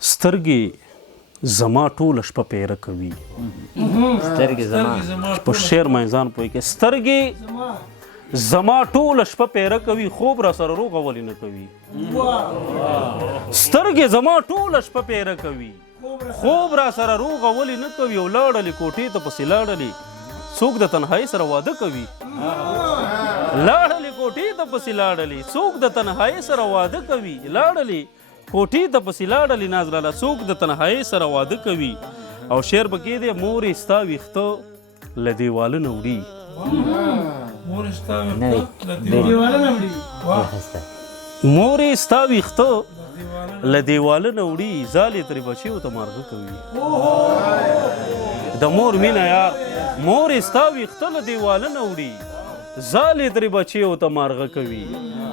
سترګې زما ټوله شپه پیره کوي. سترګې زما په شعر میزان پوهې کې سترګې زما ټوله شپه پیره کوي، خوب را سره روغه ولې نه کوي. سترګې زما ټوله شپه پیره کوي، خوب را سره روغه ولې نه کوي. او لاړلې کوټې ته پسې لاړلې څوک د تنهایي سره واده کوي. لاړلې کوټې ته پسې لاړلې څوک د تنهایي سره واده کوي. لاړلې کوټې ته پسې لاړلې ناز لاله څوک د تنهایي سره واده کوي. او شعر پکې دی مورې ستا ویښته له دیواله نه وړي. مورې ستا ویښته له دیواله نه وړي، ځالې ترې بچیو ته مارغه کوي. د مور مینه یار مورې ستا ویښته له دیواله نه وړي، ځالې ترې بچیو ته مارغه کوي.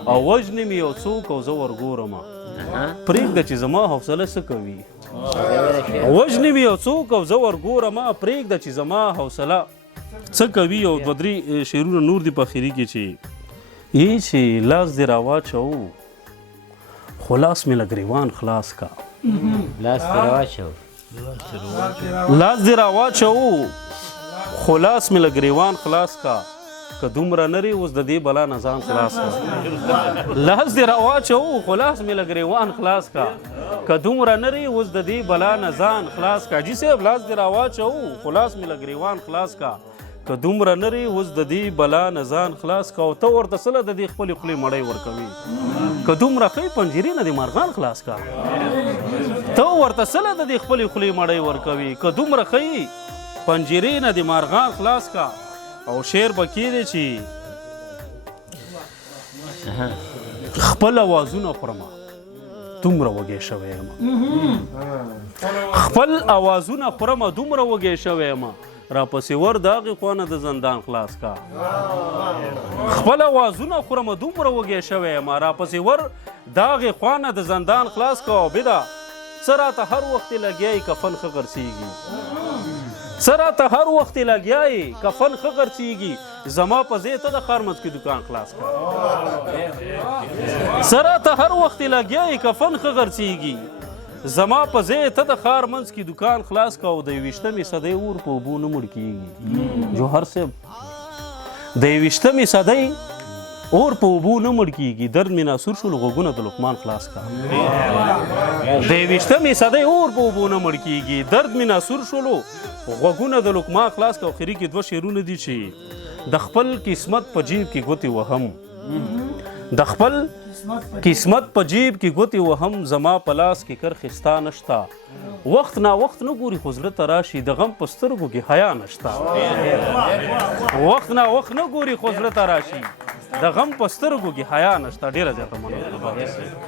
او وژنې مې یو څوک او زه ورګورمه، پرېږده چې زما حوصله څه کوي. وژنې مې یو څوک او زه ورګورمه، پرېږده چې زما حوصله څه کوي. او دوه درې شعرونه نور دي په اخري کې چې چې لاس دې راواچوو خو لاس مې له ګریوان خلاص کا. لاس دې راواچوو خو لاس مې له ګریوان خلاص کا، که دومره نری اوس د دې بلا نه ځان خلاص کا. لاس دې راواچوو خو لاس مې له ګریوان خلاص کا، که دومره نری اوس د دې بلا نه ځان خلاص کا. جی صاحب لاس دې راواچوو خو لاس مې له ګریوان خلاص کا، که دومره نری اوس د دې بلا نه ځان خلاص کا. او ته ورته سله د دې خپلې خولې مړی ورکوي، که دومره ښې پنجرې نه دې مارغان خلاص کا. ته ورته سله د دې خپلې خولې مړی ورکوي، که دومره ښې پنجرې نه دې مارغان خلاص کا. او شعر پکې دی چې خپل اوازونه خورمه دومره وږی شوی یم، خپل اوازونه خورمه دومره وږی شوی یم، راپسې ور د هغې خوا نه د زندان خلاص کا. خپل اوازونه خورمه دومره وږی شوی یم، راپسې ور د هغې خوا نه د زندان خلاص کا. او بده څه راته هر وخت یې لګیا یې کفن ښه غرڅېږي، څه راته هر وخت یې لګیا یې کفن ښه غرڅېږي، زما په ځای ته د ښار منځ کې دکان خلاص کا. څه راته هر وخت یې لګیا یې کفن ښه غرڅېږي، زما په ځای ته د ښار منځ کې دکان خلاص کا. او د 21مې صدۍ اور په اوبو نه مړ کېږي. جوهر صاحب د 21مې صدۍ اور په اوبو نه مړ کېږي، درد مې ناسور شول غوږونه د لقمان خلاص کا. د 21مې صدۍ اور په اوبو نه مړ کېږي، درد مې ناسور شولو غوږونه د لقمان خلاص کا. او اخري کې دوه شعرونه دي چې د خپل قسمت په جیب کې ګوتې وهم، د خپل قسمت په جیب کې ګوتې وهم، زما په لاس کې کرښې ستا نشته، وخت نا وخت نه ګوري خو زړه ته راشي، د غم په سترګو کې حیا نشته. وخت نا وخت نه ګوري خو زړه ته راشي، د غم په سترګو کې حیا نشته. ډېره زیاته مننه.